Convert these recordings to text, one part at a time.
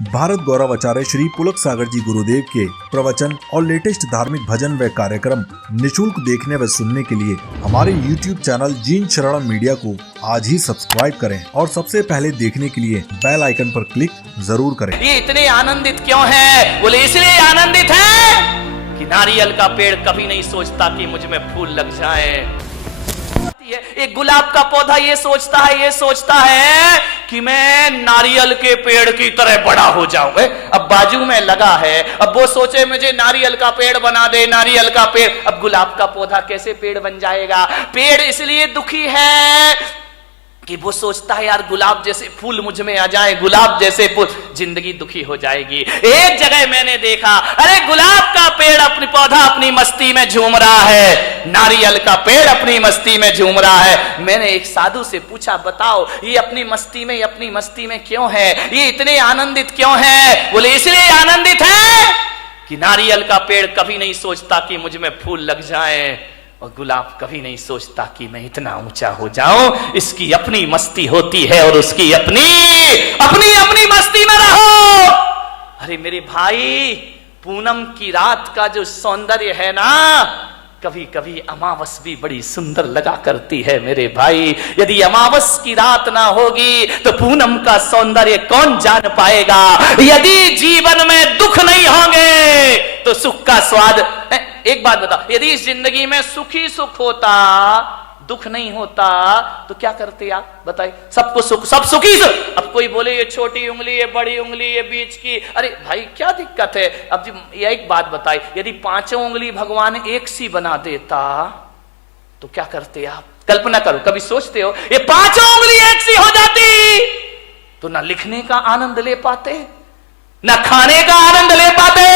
भारत गौरव आचार्य श्री पुलक सागर जी गुरुदेव के प्रवचन और लेटेस्ट धार्मिक भजन व कार्यक्रम निशुल्क देखने व सुनने के लिए हमारे YouTube चैनल जीन शरणम मीडिया को आज ही सब्सक्राइब करें और सबसे पहले देखने के लिए बेल आइकन पर क्लिक जरूर करें। ये इतने आनंदित क्यों है? बोले इसलिए आनंदित है कि नारियल का पेड़ कभी नहीं सोचता कि मुझ में फूल लग जाए। एक गुलाब का पौधा ये सोचता है कि मैं नारियल के पेड़ की तरह बड़ा हो जाऊं। अब बाजू में लगा है, अब वो सोचे मुझे नारियल का पेड़ बना दे, नारियल का पेड़। अब गुलाब का पौधा कैसे पेड़ बन जाएगा? पेड़ इसलिए दुखी है कि वो सोचता है यार गुलाब जैसे फूल मुझ में आ जाए, गुलाब जैसे फूल, जिंदगी दुखी हो जाएगी। एक जगह मैंने देखा, अरे गुलाब का पेड़ अपनी पौधा अपनी मस्ती में झूम रहा है, नारियल का पेड़ अपनी मस्ती में झूम रहा है। मैंने एक साधु से पूछा, बताओ ये अपनी मस्ती में क्यों है? ये इतने आनंदित क्यों है? बोले इसलिए आनंदित है कि नारियल का पेड़ कभी नहीं सोचता कि मुझ में फूल लग जाए, और गुलाब कभी नहीं सोचता कि मैं इतना ऊंचा हो जाऊं। इसकी अपनी मस्ती होती है और उसकी अपनी मस्ती में रहो। अरे मेरे भाई, पूनम की रात का जो सौंदर्य है ना, कभी कभी अमावस भी बड़ी सुंदर लगा करती है मेरे भाई। यदि अमावस की रात ना होगी तो पूनम का सौंदर्य कौन जान पाएगा? यदि जीवन में दुख नहीं होंगे तो सुख का स्वाद। एक बात बताओ, यदि इस जिंदगी में सुखी सुख होता, दुख नहीं होता, तो क्या करते आप? बताइए। सबको सुख, सब सुखी सुख। अब कोई बोले ये छोटी उंगली, ये बड़ी उंगली, ये बीच की, अरे भाई क्या दिक्कत है? अब जी एक बात बताइए, यदि पांचों उंगली भगवान एक सी बना देता तो क्या करते आप? कल्पना करो, कभी सोचते हो ये पांचों उंगली एक सी हो जाती तो ना लिखने का आनंद ले पाते, ना खाने का आनंद ले पाते,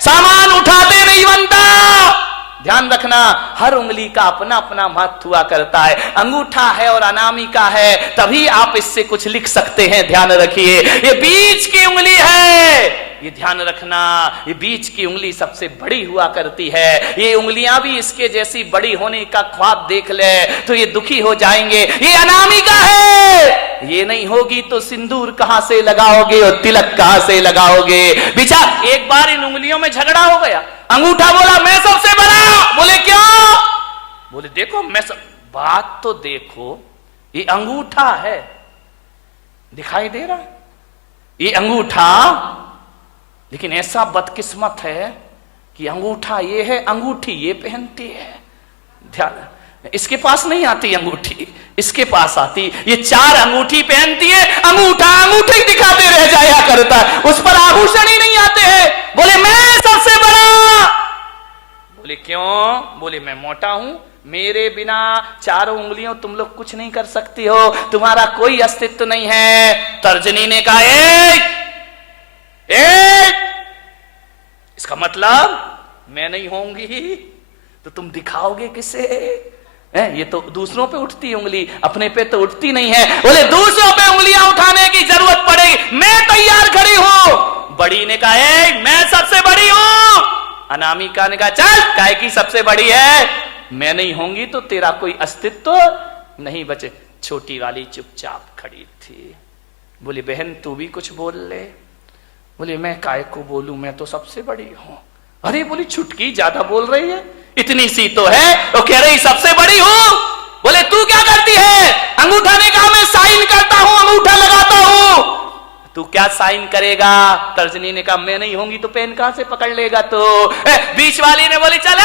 सामान उठाते नहीं बनता। ध्यान रखना, हर उंगली का अपना अपना महत्व हुआ करता है। अंगूठा है और अनामिका है, तभी आप इससे कुछ लिख सकते हैं। ध्यान रखिए, ये बीच की उंगली है, ये ध्यान रखना, ये बीच की उंगली सबसे बड़ी हुआ करती है। ये उंगलियां भी इसके जैसी बड़ी होने का ख्वाब देख ले तो ये दुखी हो जाएंगे। ये अनामिका है, ये नहीं होगी तो सिंदूर कहां से लगाओगे और तिलक कहां से लगाओगे? बेचारा एक बार इन उंगलियों में झगड़ा हो गया। अंगूठा बोला मैं सबसे बड़ा। बोले क्यों? बोले देखो मैं बात तो देखो, ये अंगूठा है, दिखाई दे रहा है ये अंगूठा, लेकिन ऐसा बदकिस्मत है कि अंगूठा ये है, अंगूठी ये पहनती है। ध्यान, इसके पास नहीं आती अंगूठी, इसके पास आती। ये चार अंगूठी पहनती है, अंगूठा अंगूठी दिखाते रह जाया करता है, उस पर आभूषण ही नहीं आते हैं। बोले मैं सबसे बड़ा। बोले क्यों? बोले मैं मोटा हूं, मेरे बिना चारों उंगलियों तुम लोग कुछ नहीं कर सकती हो, तुम्हारा कोई अस्तित्व नहीं है। तर्जनी ने कहा एक इसका मतलब मैं नहीं होंगी तो तुम दिखाओगे किसे? ये तो दूसरों पे उठती उंगली, अपने पे तो उठती नहीं है। बोले दूसरों पे उंगलियां उठाने की जरूरत पड़ेगी, मैं तैयार खड़ी हूं। बड़ी ने कहा मैं सबसे बड़ी हूं। अनामिका ने कहा चल, काहे की सबसे बड़ी है, मैं नहीं होंगी तो तेरा कोई अस्तित्व नहीं बचे। छोटी वाली चुपचाप खड़ी थी। बोली बहन तू भी कुछ बोल ले। बोले मैं काय को बोलूं, मैं तो सबसे बड़ी हूं। अरे बोली छुटकी ज्यादा बोल रही है, इतनी सी तो है, वो कह रही सबसे बड़ी हूं। बोले तू क्या करती है? अंगूठा ने कहा मैं साइन करता हूं, अंगूठा लगाता हूं। तू क्या साइन करेगा? तर्जनी ने कहा मैं नहीं होंगी तो पेन कहां से पकड़ लेगा? तो बीच वाली ने बोली चल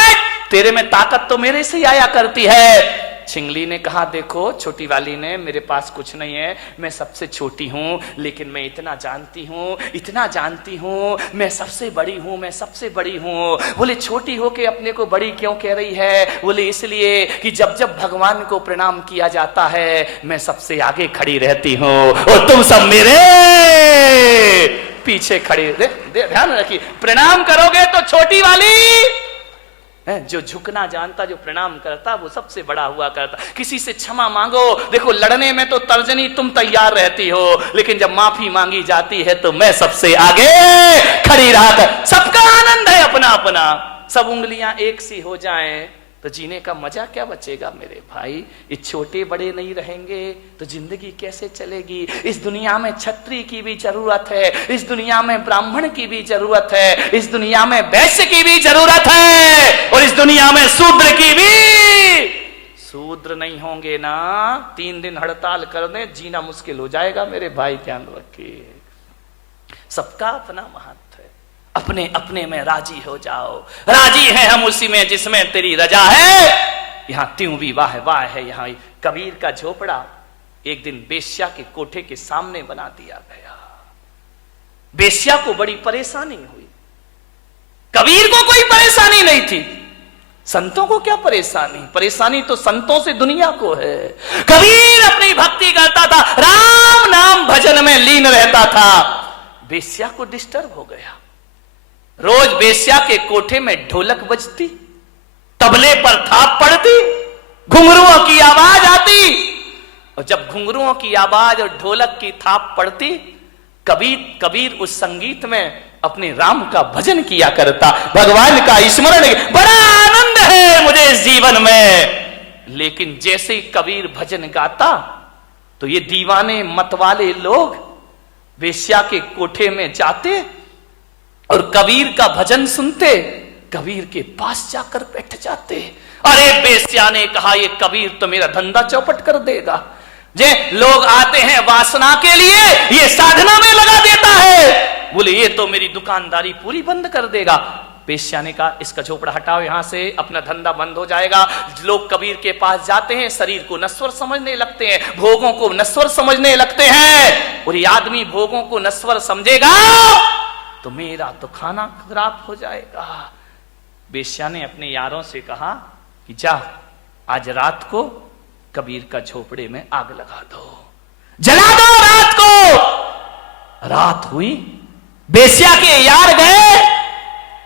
तेरे में ताकत तो मेरे से आया करती है। छिंगली ने कहा देखो, छोटी वाली ने, मेरे पास कुछ नहीं है, मैं सबसे छोटी हूं, लेकिन मैं इतना जानती हूं, मैं सबसे बड़ी हूं, मैं सबसे बड़ी हूं। बोले छोटी होके अपने को बड़ी क्यों कह रही है? बोले इसलिए कि जब जब भगवान को प्रणाम किया जाता है मैं सबसे आगे खड़ी रहती हूं और तुम सब मेरे पीछे खड़े। ध्यान रखिए, प्रणाम करोगे तो छोटी वाली, जो झुकना जानता, जो प्रणाम करता, वो सबसे बड़ा हुआ करता। किसी से क्षमा मांगो, देखो लड़ने में तो तर्जनी तुम तैयार रहती हो, लेकिन जब माफी मांगी जाती है तो मैं सबसे आगे खड़ी रहा कर। सबका आनंद है अपना अपना। सब उंगलियां एक सी हो जाएं तो जीने का मजा क्या बचेगा मेरे भाई। ये छोटे बड़े नहीं रहेंगे तो जिंदगी कैसे चलेगी। इस दुनिया में क्षत्रिय की भी जरूरत है, इस दुनिया में ब्राह्मण की भी जरूरत है, इस दुनिया में वैश्य की भी जरूरत है, और इस दुनिया में शूद्र की भी। शूद्र नहीं होंगे ना, 3 दिन हड़ताल कर दे, जीना मुश्किल हो जाएगा मेरे भाई, ध्यान रखिए। सबका अपना महत्व है, अपने अपने में राजी हो जाओ। राजी है हम उसी में जिसमें तेरी रजा है। यहां त्यों भी वाह वाह है। यहां कबीर का झोपड़ा एक दिन बेश्या के कोठे के सामने बना दिया गया। बेश्या को बड़ी परेशानी हुई, कबीर को कोई परेशानी नहीं थी। संतों को क्या परेशानी, परेशानी तो संतों से दुनिया को है। कबीर अपनी भक्ति करता था, राम नाम भजन में लीन रहता था। बेश्या को डिस्टर्ब हो गया। रोज बेश्या के कोठे में ढोलक बजती, तबले पर थाप पड़ती, घुंघरुओं की आवाज आती, और जब घुंघरुओं की आवाज और ढोलक की थाप पड़ती, कबीर उस संगीत में अपने राम का भजन किया करता, भगवान का स्मरण। बड़ा आनंद है मुझे इस जीवन में। लेकिन जैसे ही कबीर भजन गाता तो ये दीवाने मतवाले लोग वेश्या के कोठे में जाते और कबीर का भजन सुनते, कबीर के पास जाकर बैठ जाते। अरे वेश्या ने कहा, ये कबीर तो मेरा धंधा चौपट कर देगा। जे लोग आते हैं वासना के लिए, ये साधना में लगा देता है। बोले ये तो मेरी दुकानदारी पूरी बंद कर देगा। वेश्या ने कहा, इसका झोपड़ा हटाओ यहां से, अपना धंधा बंद हो जाएगा। लोग कबीर के पास जाते हैं, शरीर को नश्वर समझने लगते हैं, भोगों को नश्वर समझने लगते हैं। और ये आदमी भोगों को नश्वर समझेगा तो मेरा तो खाना खराब हो जाएगा। वेश्या ने अपने यारों से कहा कि जा, आज रात को कबीर का झोपड़े में आग लगा दो, जला दो रात को। रात हुई, वेश्या के यार गए,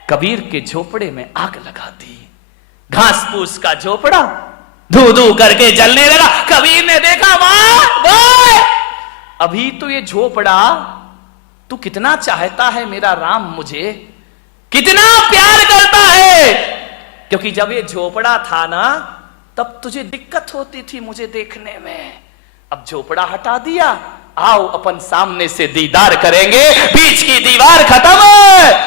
कबीर के झोपड़े में आग लगा दी। घास फूस का झोपड़ा धू धू करके जलने लगा। कबीर ने देखा, वाह, अभी तो ये झोपड़ा तू कितना चाहता है मेरा राम, मुझे कितना प्यार करता है। क्योंकि जब ये झोपड़ा था ना, तब तुझे दिक्कत होती थी मुझे देखने में। अब झोपड़ा हटा दिया, आओ अपन सामने से दीदार करेंगे। बीच की दीवार खत्म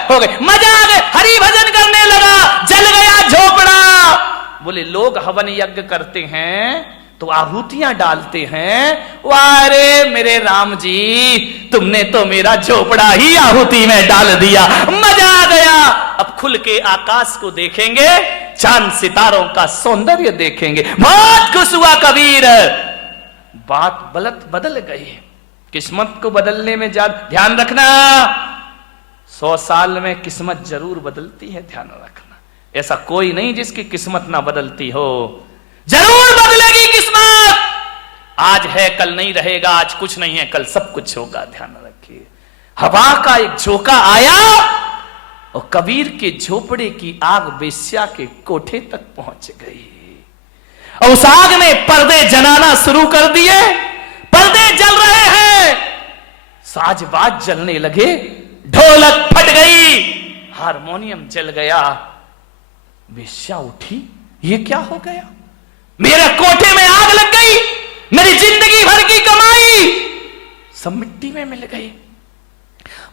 हो गई, मजा आ गया, हरि भजन करने लगा, जल गया झोपड़ा। बोले लोग हवन यज्ञ करते हैं तो आहुतियां डालते हैं, वारे मेरे राम जी, तुमने तो मेरा झोपड़ा ही आहुति में डाल दिया, मजा आ गया। अब खुल के आकाश को देखेंगे, चांद सितारों का सौंदर्य देखेंगे। बहुत खुश हुआ कबीर। बात बदल गई। किस्मत को बदलने में ध्यान रखना, 100 साल में किस्मत जरूर बदलती है, ध्यान रखना। ऐसा कोई नहीं जिसकी किस्मत ना बदलती हो, जरूर बदलेगी किस्मत। आज है कल नहीं रहेगा, आज कुछ नहीं है कल सब कुछ होगा, ध्यान रखिए। हवा का एक झोंका आया और कबीर के झोपड़े की आग वेश्या के कोठे तक पहुंच गई। और उस आग ने पर्दे जलाना शुरू कर दिए, पर्दे जल रहे हैं, साजबाज जलने लगे, ढोलक फट गई, हारमोनियम जल गया। वेश्या उठी, ये क्या हो गया, मेरे कोठे में आग लग गई, मेरी जिंदगी भर की कमाई सब मिट्टी में मिल गई।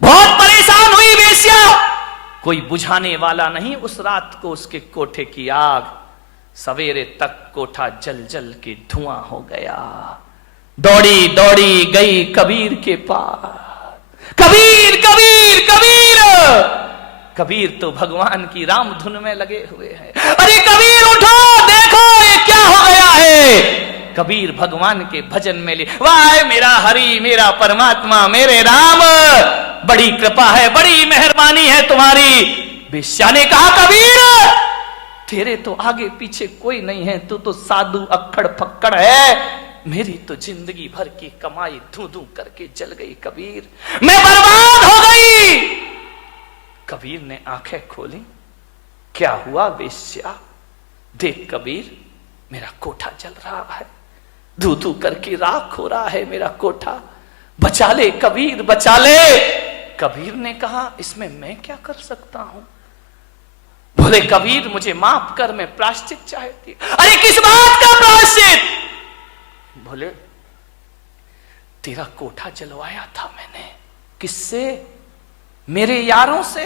बहुत परेशान हुई वेश्या, कोई बुझाने वाला नहीं। उस रात को उसके कोठे की आग, सवेरे तक कोठा जल जल के धुआं हो गया। दौड़ी दौड़ी गई कबीर के पास, कबीर कबीर कबीर। कबीर तो भगवान की राम धुन में लगे हुए हैं। अरे कबीर उठो, देखो ये क्या हो गया है। कबीर भगवान के भजन में ले, वाह मेरा हरि, मेरा परमात्मा, मेरे राम, बड़ी कृपा है, बड़ी मेहरबानी है तुम्हारी। वेश्या ने कहा, कबीर तेरे तो आगे पीछे कोई नहीं है, तू तो साधु अक्खड़ फक्कड़ है, मेरी तो जिंदगी भर की कमाई धू धू करके जल गई कबीर, मैं बर्बाद हो गई। कबीर ने आंखें खोली, क्या हुआ वेश्या, देख कबीर मेरा कोठा जल रहा है, धू धू करके राख हो रहा है मेरा कोठा, बचा ले कबीर बचा ले। कबीर ने कहा, इसमें मैं क्या कर सकता हूं, बोले कबीर मुझे माफ कर, मैं प्रायश्चित चाहती। अरे किस बात का प्रायश्चित? बोले तेरा कोठा जलवाया था मैंने। किससे? मेरे यारों से।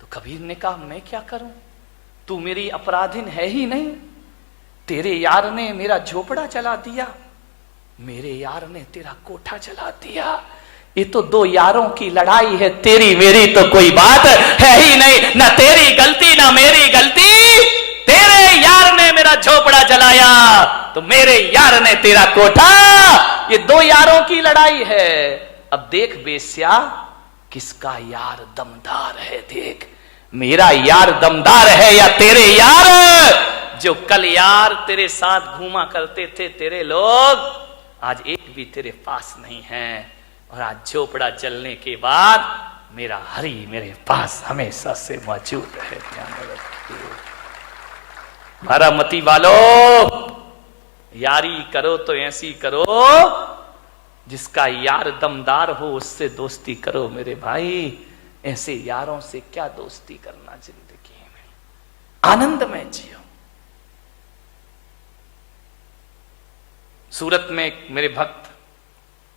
तो कबीर ने कहा मैं क्या करूं, तू मेरी अपराधिन है ही नहीं। तेरे यार ने मेरा झोपड़ा जला दिया, मेरे यार ने तेरा कोठा जला दिया। ये तो दो यारों की लड़ाई है, तेरी मेरी तो कोई बात है ही नहीं। ना तेरी गलती ना मेरी गलती। तेरे यार ने मेरा झोपड़ा जलाया तो मेरे यार ने तेरा कोठा। ये दो यारों की लड़ाई है। अब देख बेस्या किसका यार दमदार है। देख मेरा यार दमदार है या तेरे यार। जो कल यार तेरे साथ घूमा करते थे तेरे लोग, आज एक भी तेरे पास नहीं है। और आज झोपड़ा जलने के बाद मेरा हरि मेरे पास हमेशा से मौजूद है। ध्यान रखिए बारामती वालों, यारी करो तो ऐसी करो जिसका यार दमदार हो, उससे दोस्ती करो मेरे भाई। ऐसे यारों से क्या दोस्ती करना, जिंदगी में आनंद में जियो। सूरत में एक मेरे भक्त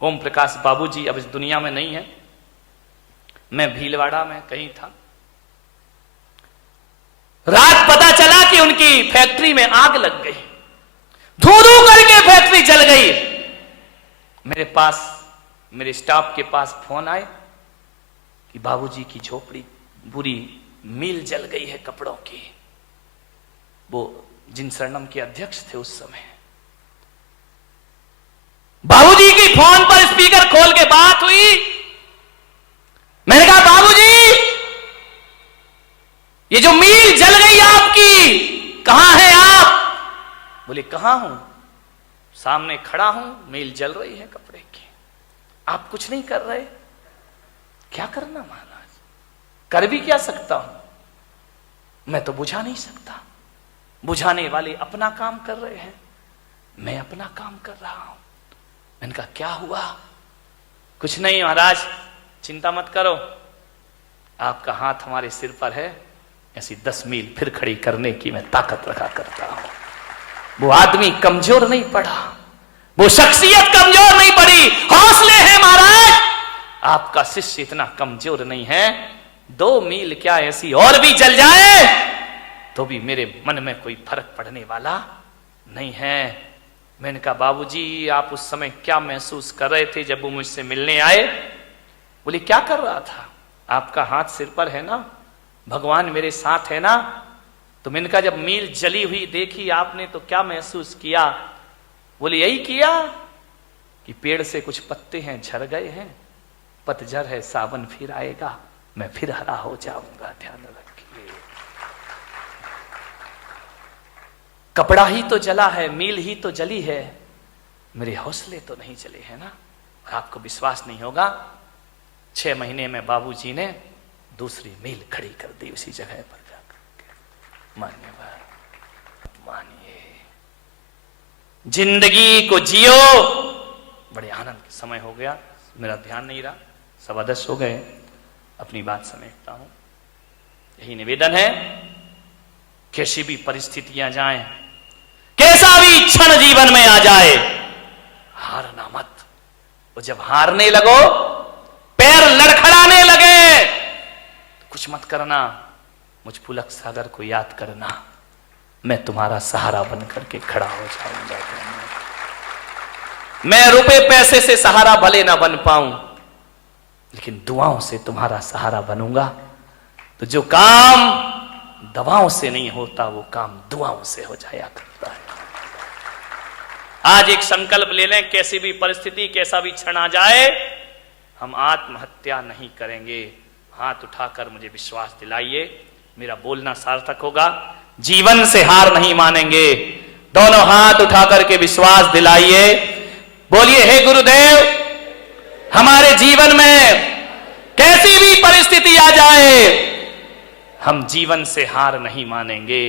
ओम प्रकाश बाबूजी अब इस दुनिया में नहीं है, मैं भीलवाड़ा में कहीं था। रात पता चला कि उनकी फैक्ट्री में आग लग गई, धू-धू करके फैक्ट्री जल गई। मेरे पास, मेरे स्टाफ के पास फोन आए कि बाबूजी की झोपड़ी बुरी मिल जल गई है कपड़ों की। वो जिन शरणम के अध्यक्ष थे उस समय, बाबूजी की फोन पर स्पीकर खोल के बात हुई। मैंने कहा बाबूजी ये जो मिल जल गई आपकी, कहां है आप? बोले कहां हूं, सामने खड़ा हूं, मिल जल रही है कपड़े की, आप कुछ नहीं कर रहे। क्या करना महाराज, कर भी क्या सकता हूं, मैं तो बुझा नहीं सकता। बुझाने वाले अपना काम कर रहे हैं, मैं अपना काम कर रहा हूं। मैंने कहा क्या हुआ? कुछ नहीं महाराज, चिंता मत करो, आपका हाथ हमारे सिर पर है, ऐसी 10 मील फिर खड़ी करने की मैं ताकत रखा करता हूं। वो आदमी कमजोर नहीं पड़ा, वो शख्सियत कमजोर नहीं पड़ी, हौसले हैं महाराज। आपका शिष्य इतना कमजोर नहीं है, 2 मील क्या ऐसी और भी जल जाए तो भी मेरे मन में कोई फर्क पड़ने वाला नहीं है। मैंने कहा बाबूजी आप उस समय क्या महसूस कर रहे थे जब वो मुझसे मिलने आए? बोले क्या कर रहा था, आपका हाथ सिर पर है ना, भगवान मेरे साथ है ना। तो मैंने कहा जब मील जली हुई देखी आपने तो क्या महसूस किया? बोले यही किया कि पेड़ से कुछ पत्ते हैं झड़ गए हैं, पतझड़ है, सावन फिर आएगा, मैं फिर हरा हो जाऊंगा। ध्यान रखिए, कपड़ा ही तो जला है, मील ही तो जली है, मेरे हौसले तो नहीं जले हैं ना। और आपको विश्वास नहीं होगा, 6 महीने में बाबूजी ने दूसरी मील खड़ी कर दी उसी जगह पर जाकर। मानिए, जिंदगी को जियो। बड़े आनंद के समय हो गया, मेरा ध्यान नहीं रहा, 10:15 हो गए, अपनी बात समेटता हूं। यही निवेदन है, कैसी भी परिस्थितियां जाएं, कैसा भी क्षण जीवन में आ जाए, हारना मत। और जब हारने लगो, पैर लड़खड़ाने लगे, तो कुछ मत करना, मुझ पुलक सागर को याद करना, मैं तुम्हारा सहारा बन करके खड़ा हो जाऊंगा। मैं रुपए पैसे से सहारा भले ना बन पाऊं, लेकिन दुआओं से तुम्हारा सहारा बनूंगा। तो जो काम दवाओं से नहीं होता, वो काम दुआओं से हो जाया करता है। आज एक संकल्प ले लें, कैसी भी परिस्थिति, कैसा भी क्षण आ जाए, हम आत्महत्या नहीं करेंगे। हाथ उठाकर मुझे विश्वास दिलाइए, मेरा बोलना सार्थक होगा। जीवन से हार नहीं मानेंगे, दोनों हाथ उठाकर के विश्वास दिलाइए, बोलिए हे गुरुदेव, हमारे जीवन में कैसी भी परिस्थिति आ जाए, हम जीवन से हार नहीं मानेंगे,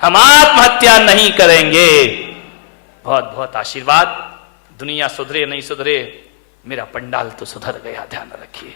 हम आत्महत्या नहीं करेंगे। बहुत बहुत आशीर्वाद। दुनिया सुधरे नहीं सुधरे, मेरा पंडाल तो सुधर गया। ध्यान रखिए।